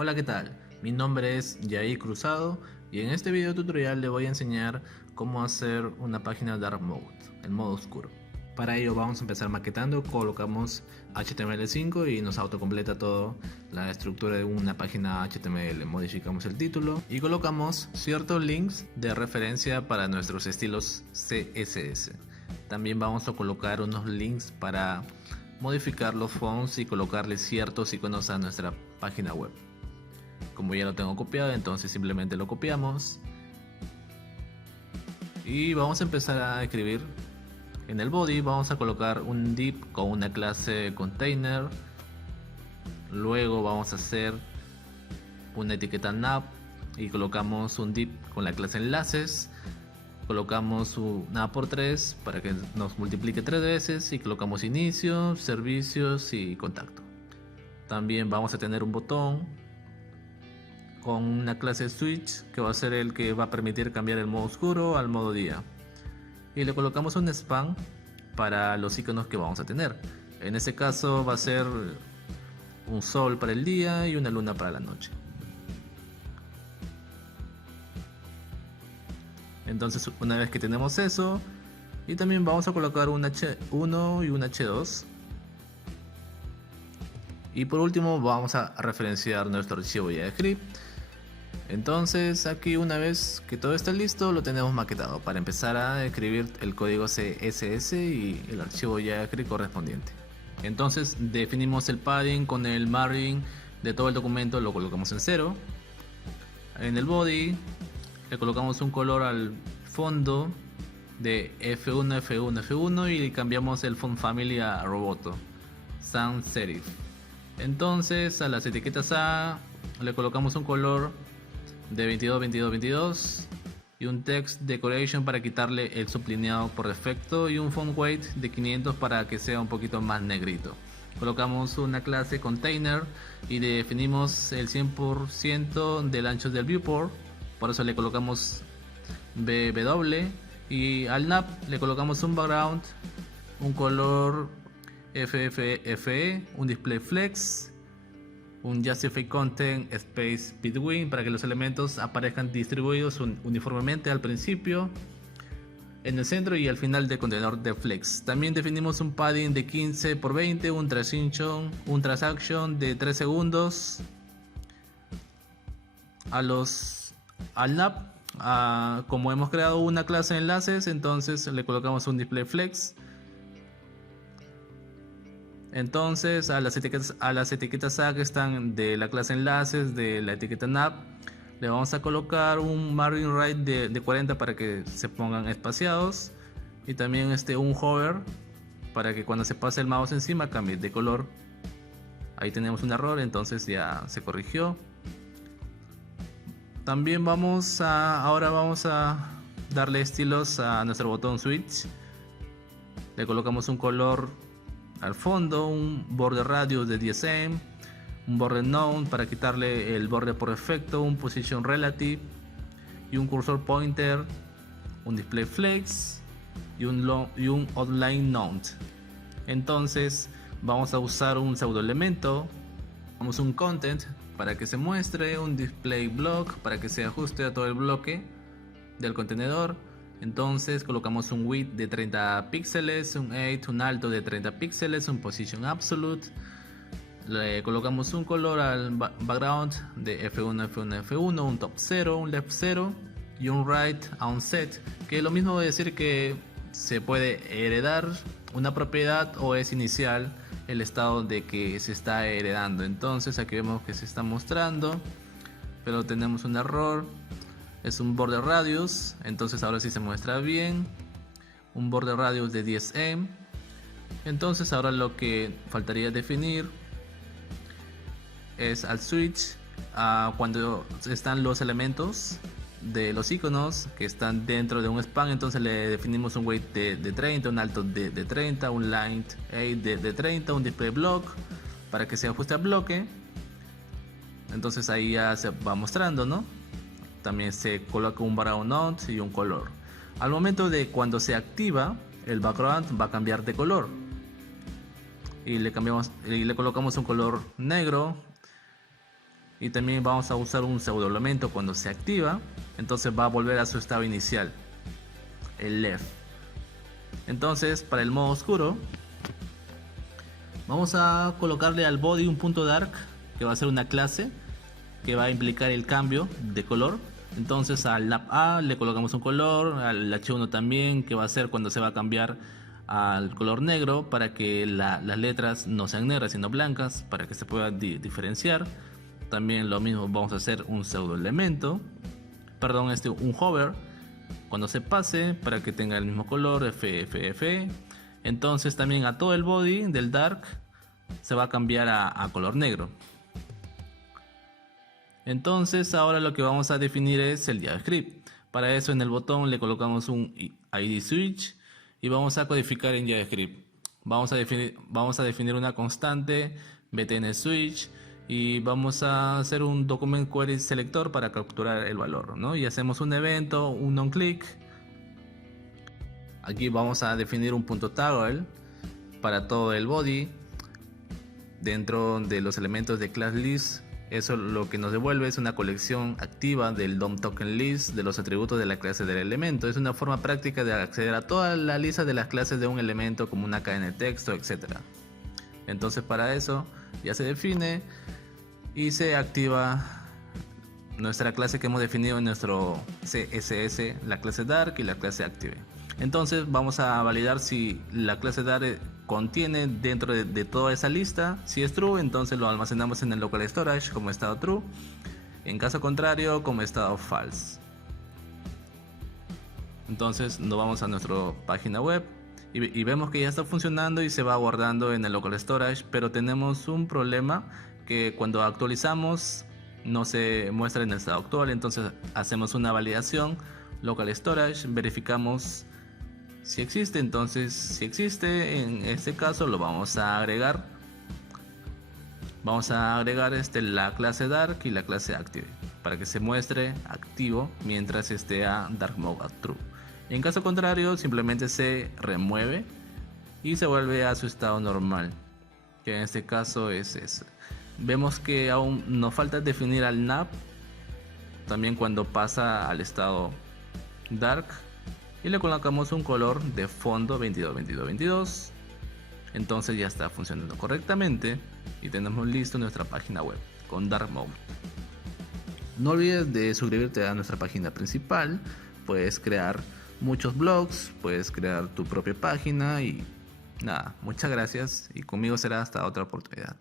Hola, ¿qué tal? Mi nombre es Yair Cruzado y en este video tutorial le voy a enseñar cómo hacer una página Dark Mode, el modo oscuro. Para ello vamos a empezar maquetando, colocamos HTML5 y nos autocompleta toda la estructura de una página HTML. Modificamos el título y colocamos ciertos links de referencia para nuestros estilos CSS. También vamos a colocar unos links para modificar los fonts y colocarle ciertos iconos a nuestra página web. Como ya lo tengo copiado, entonces simplemente lo copiamos y vamos a empezar a escribir. En el body vamos a colocar un div con una clase container. Luego vamos a hacer una etiqueta nav y colocamos un div con la clase enlaces. Colocamos una por 3 para que nos multiplique 3 veces y colocamos inicio, servicios y contacto. También vamos a tener un botón con una clase switch que va a ser el que va a permitir cambiar el modo oscuro al modo día, y le colocamos un span para los iconos que vamos a tener. En este caso va a ser un sol para el día y una luna para la noche. Entonces, una vez que tenemos eso, y también vamos a colocar un H1 y un H2. Y por último vamos a referenciar nuestro archivo JavaScript. Entonces aquí, una vez que todo está listo, lo tenemos maquetado para empezar a escribir el código CSS y el archivo JavaScript correspondiente. Entonces definimos el padding con el margin de todo el documento, lo colocamos en 0. En el body le colocamos un color al fondo de F1, F1, F1 y cambiamos el font family a Roboto, sans serif. Entonces a las etiquetas A le colocamos un color de 22, 22, 22 y un text decoration para quitarle el sublineado por defecto y un font weight de 500 para que sea un poquito más negrito. Colocamos una clase container y definimos el 100% del ancho del viewport, por eso le colocamos BW, y al nav le colocamos un background, un color FFFE, un display flex, un justify content space between para que los elementos aparezcan distribuidos uniformemente al principio, en el centro y al final del contenedor de flex. También definimos un padding de 15 por 20, un transaction de 3 segundos. Al nav, como hemos creado una clase de enlaces, entonces le colocamos un display flex. Entonces a las etiquetas A que están de la clase enlaces de la etiqueta nav le vamos a colocar un margin right de 40 para que se pongan espaciados, y también un hover para que cuando se pase el mouse encima cambie de color. Ahí tenemos un error, entonces ya se corrigió. También ahora vamos a darle estilos a nuestro botón switch. Le colocamos un color al fondo, un border radius de 10 em, un border node para quitarle el borde por defecto, un position relative y un cursor pointer, un display flex y un outline node. Entonces vamos a usar un pseudo elemento, vamos un content para que se muestre, un display block para que se ajuste a todo el bloque del contenedor. Entonces colocamos un width de 30 píxeles, un height, un alto de 30 píxeles, un position absolute. Le colocamos un color al background de F1, F1, F1, un top 0, un left 0 y un right a un set, que lo mismo de decir que se puede heredar una propiedad o es inicial el estado de que se está heredando. Entonces aquí vemos que se está mostrando, pero tenemos un error. Es un border radius, entonces ahora sí se muestra bien, un border radius de 10 em. Entonces ahora lo que faltaría definir es al switch, cuando están los elementos de los iconos que están dentro de un span, entonces le definimos un weight de 30, un alto de 30, un length de 30, un display block para que se ajuste al bloque. Entonces ahí ya se va mostrando, ¿no? También se coloca un background node y un color. Al momento de cuando se activa, el background va a cambiar de color y le colocamos un color negro y también vamos a usar un pseudoelemento cuando se activa, entonces va a volver a su estado inicial, el left. Entonces para el modo oscuro vamos a colocarle al body un punto dark, que va a ser una clase que va a implicar el cambio de color. Entonces al nav A le colocamos un color, al H1 también, que va a ser cuando se va a cambiar al color negro, para que las letras no sean negras sino blancas, para que se pueda diferenciar. También lo mismo vamos a hacer un pseudo elemento, perdón, un hover cuando se pase, para que tenga el mismo color, F. Entonces también a todo el body del dark se va a cambiar a color negro. Entonces ahora lo que vamos a definir es el JavaScript. Para eso en el botón le colocamos un ID switch y vamos a codificar en JavaScript. Vamos a definir una constante btn switch y vamos a hacer un document query selector para capturar el valor, ¿no? Y hacemos un evento, un onClick. Aquí vamos a definir un punto toggle para todo el body dentro de los elementos de class list. Eso lo que nos devuelve es una colección activa del DOM token list de los atributos de la clase del elemento. Es una forma práctica de acceder a toda la lista de las clases de un elemento, como una cadena de texto, etc. Entonces para eso ya se define y se activa nuestra clase que hemos definido en nuestro CSS, la clase dark y la clase active. Entonces vamos a validar si la clase dark contiene dentro de toda esa lista. Si es true, entonces lo almacenamos en el local storage como estado true. En caso contrario, como estado false. Entonces nos vamos a nuestra página web y vemos que ya está funcionando y se va guardando en el local storage, pero tenemos un problema, que cuando actualizamos no se muestra en el estado actual. Entonces hacemos una validación local storage, verificamos si existe. Entonces si existe, en este caso lo vamos a agregar. Vamos a agregar la clase dark y la clase active para que se muestre activo mientras esté a dark mode a true. En caso contrario, simplemente se remueve y se vuelve a su estado normal, que en este caso es ese. Vemos que aún nos falta definir al nav también cuando pasa al estado dark, y le colocamos un color de fondo 22. Entonces ya está funcionando correctamente y tenemos listo nuestra página web con dark mode. No olvides de suscribirte a nuestra página principal. Puedes crear muchos blogs, puedes crear tu propia página y nada, muchas gracias y conmigo será hasta otra oportunidad.